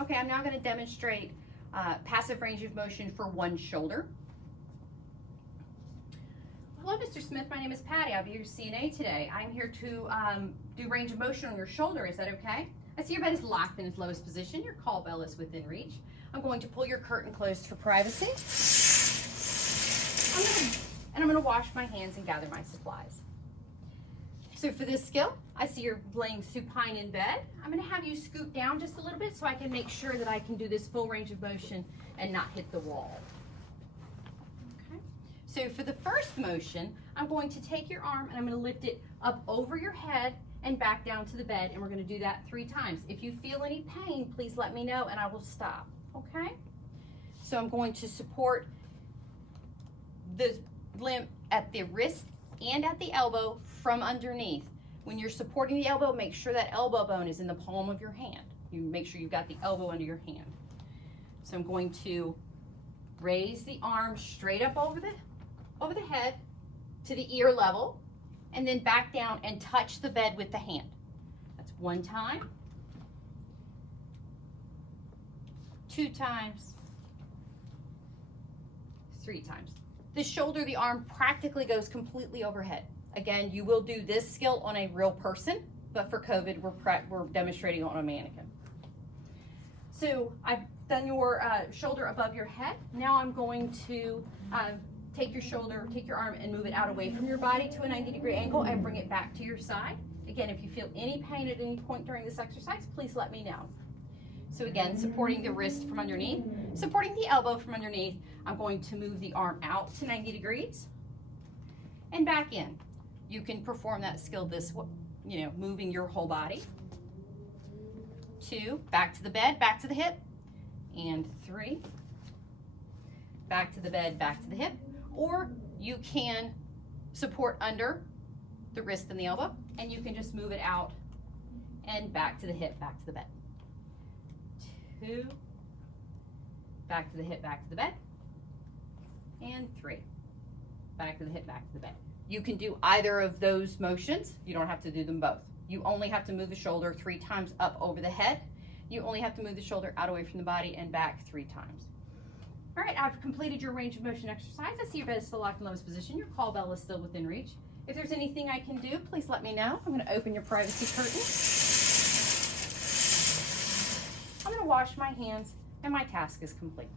Okay, I'm now going to demonstrate passive range of motion for one shoulder. Hello, Mr. Smith. My name is Patty. I'll be your CNA today. I'm here to do range of motion on your shoulder. Is that okay? I see your bed is locked in its lowest position. Your call bell is within reach. I'm going to pull your curtain closed for privacy. I'm going to wash my hands and gather my supplies. So for this skill, I see you're laying supine in bed. I'm going to have you scoot down just a little bit so I can make sure that I can do this full range of motion and not hit the wall. Okay. So for the first motion, I'm going to take your arm and I'm going to lift it up over your head and back down to the bed, and we're going to do that 3 times. If you feel any pain, please let me know and I will stop. Okay? So I'm going to support the limb at the wrist and at the elbow from underneath. When you're supporting the elbow, make sure that elbow bone is in the palm of your hand. You make sure you've got the elbow under your hand. So I'm going to raise the arm straight up over the head to the ear level, and then back down and touch the bed with the hand. That's 1 time, 2 times, 3 times. The shoulder, the arm practically goes completely overhead. Again, you will do this skill on a real person, but for COVID, we're demonstrating on a mannequin. So I've done your shoulder above your head. Now I'm going to take your arm and move it out away from your body to a 90-degree angle and bring it back to your side. Again, if you feel any pain at any point during this exercise, please let me know. So again, supporting the wrist from underneath, supporting the elbow from underneath, I'm going to move the arm out to 90 degrees and back in. You can perform that skill this way, moving your whole body. 2, back to the bed, back to the hip, and 3, back to the bed, back to the hip. Or you can support under the wrist and the elbow, and you can just move it out and back to the hip, back to the bed. 2, back to the hip, back to the bed, and 3, back to the hip, back to the bed. You can do either of those motions. You don't have to do them both. You only have to move the shoulder 3 times up over the head. You only have to move the shoulder out away from the body and back 3 times. All right, I've completed your range of motion exercise. I see your bed is still locked in lowest position. Your call bell is still within reach. If there's anything I can do, please let me know. I'm going to open your privacy curtain. I'm going to wash my hands, and my task is complete.